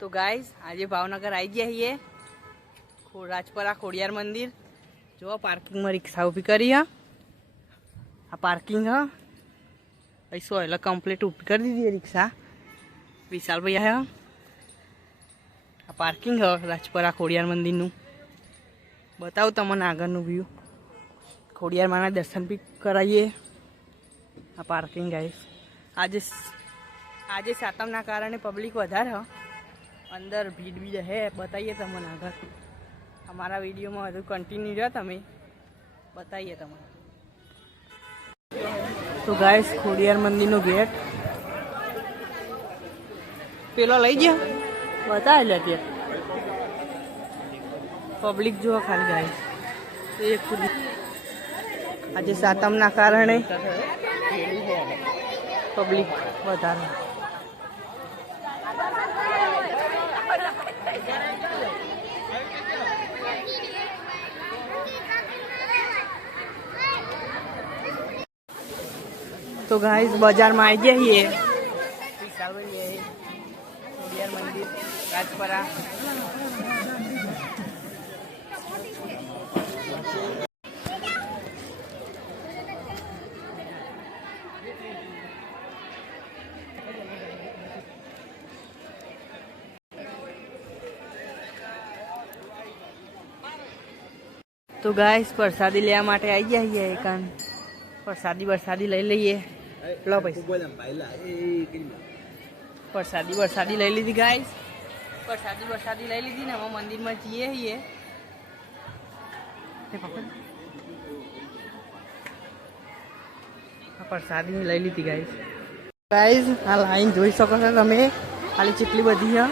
तो गाइस आज भावनगर आई गया है राजपरा खोड़ियार मंदिर जो पार्किंग में रिक्शा उभी करी है। आ पार्किंग है ऐसो एला कम्प्लीट उभी कर दी है रिक्शा विशाल भैया है। आ पार्किंग है राजपरा खोड़ियार मंदिर नु बताओ तमने आगळनु व्यू खोड़ियार माना दर्शन भी कराइए। आ पार्किंग गाइस आज सातम ना कारण पब्लिक वधारे है अंदर भीड़ भी है बताइए तमने आगे हमारा वीडियो में हजू कंटिन्यू रहा तमे बताइए तमने। तो गाइस खोड़ियार मंदिर नो गेट पेलो लई गया बता लगे पब्लिक जो खाली गाइस एक आज सातम ना कारण पब्लिक वधारे। तो गाइस बाजार में आई जाइए खोड़ियार मंदिर राजपरा। तो गाइस प्रसादी लेवा माटे आई जाइए एकान प्रसादी लई लीए लो पैसा प्रसादी लई लीधी गाइस प्रसादी लई लीधी ने हम मंदिर में जीए हिए प्रसादी लई लीधी गाइस आ लाइन जोई सको छो तमे खाली चेटली बधी है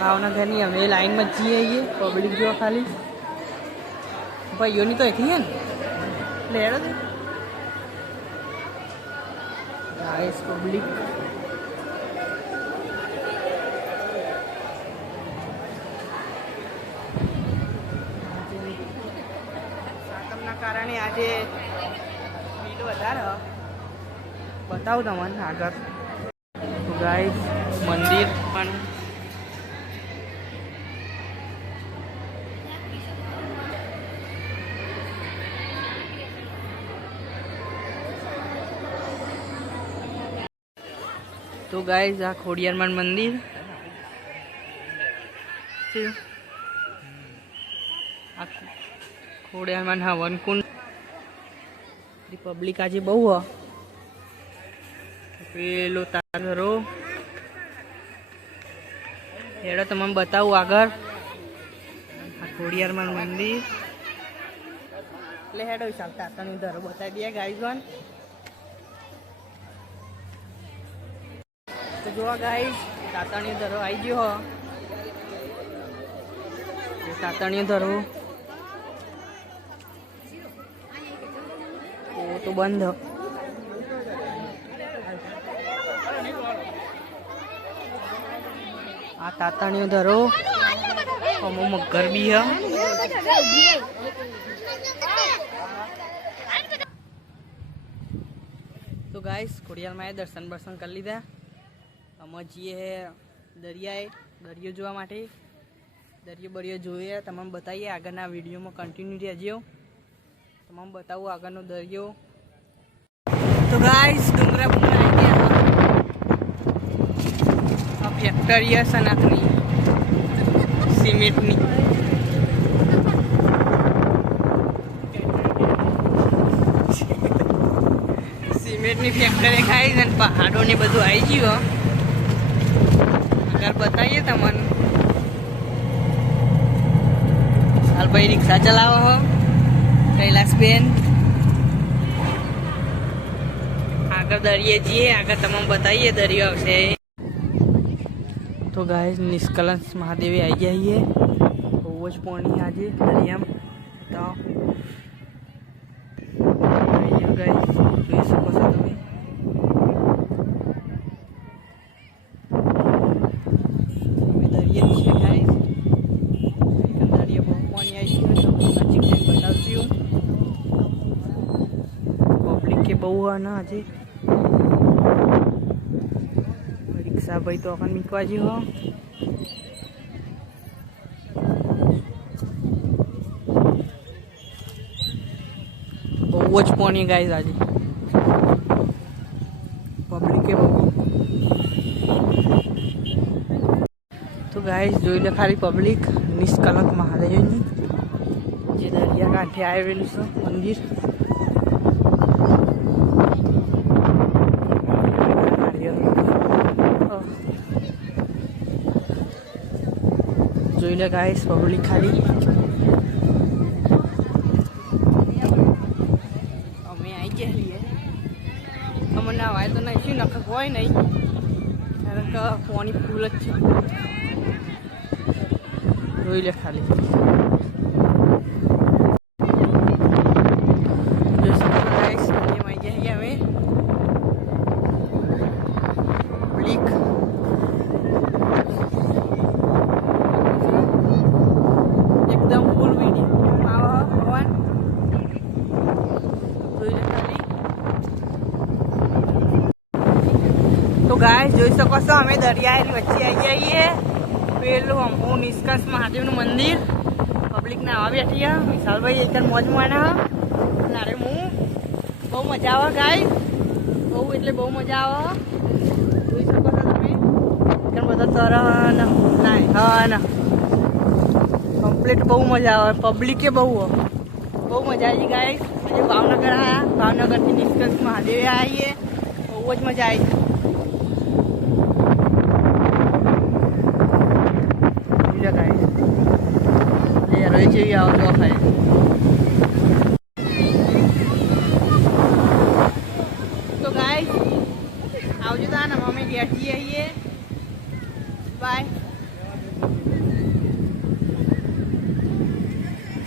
भावनगर नी अमे लाइन में जीए हिए पब्लिक जो खाली भाईओ नी तो एक ही है ले गाइस पब्लिक सातमना कारणे आज भीड़ वधारे बताओ तमने आगे। तो गाइस मंदिर पण तो गाइस आ खोड़ियार मंदिर खोड़ियार हवन कुंड पब्लिक आज बहु है पेलो तारो हेड़ो तमने बताऊँ आगर खोड़ियार मंदिर ले हेड़ो चलता धरो बता दिया गाइस वन। तो जो गाइस तातणी धरो आई गयो हो तातणी धरो तो बंद हो आ तातणी धरो अमो मगर भी है। तो गाइस खोड़ियार में दर्शन बर्शन कर लीधा अमे जीए है दरियाए दरियो जोवा माटे दरियो बरियो जोए तमाम बताइए आगळना विडियो में कंटिन्यू रहियो तमाम बताऊँ आगळनो दरियो। तो गाइस डूंगरा बुंगरा आई गया आ फैक्टरी है सनातनी सीमेंटनी सीमेंटनी फैक्टरी खाई ने पहाड़ों ने बधु आई गयो अगर बताइए तमने हाल भाई रिक्शा चलावो हो कैलाश बेन आगे दरिये जीए आगे तमाम बताइए दरियो से। तो गाइस निष्कलंश महादेवी आई जाइए बहुत पानी आज दरिया में बताओ गाइस જોઈ શકો છો તમે અમે દરિયે છે ગાઈસ દરિયા બહુ પાણી આવી ગયું તો નજીક જઈને બતાવશું પબ્લિક કે બહુ है ना आज વિશાભાઈ તો અકન મીકવા જેવો બહુ જ પાણી ગાઈસ આજે પબ્લિકે બહુ તો ગાઈસ જોઈ લે ખાલી પબ્લિક નિષ્કલંક મહાદેવની જે દરિયા કાંઠે આવેલું છે મંદિર જોઈ લે ગાઈસ પબ્લિક ખાલી અમે આવી ગયા છીએ અમને ના વાય તો નહીં શું નખક હોય નહીં કારણ કે પાણી ફૂલ જ છે જોઈ લે ખાલી एकदम फुल वीडियो भगवान तो गाइस જોઈ શકો છો અમે દરિયાની વચ્ચે આવી જઈએ પેલું અમો નિષ્કર્ષ મહાદેવનું મંદિર પબ્લિક ના આવા બેઠી વિશાલભાઈ એકદમ મોજ માણા નારે હું બહુ મજા આવે ગાઈસ બહુ એટલે બહુ મજા આવે જોઈ શકો છો તમે એકદમ બધા તરણ નાય હા ના કમ્પ્લીટ બહુ મજા આવે પબ્લિકે બહુ મજા આવી ગાઈસ આજે ભાવનગર આવ્યા ભાવનગરથી નિષ્કર્ષ મહાદેવે આવીએ બહુ જ મજા આવી ગાઈસ રોજ જેવી આવો તો ખાય તો ગાઈસ આવજો તા ને અમે બેઠી આવીએ બાય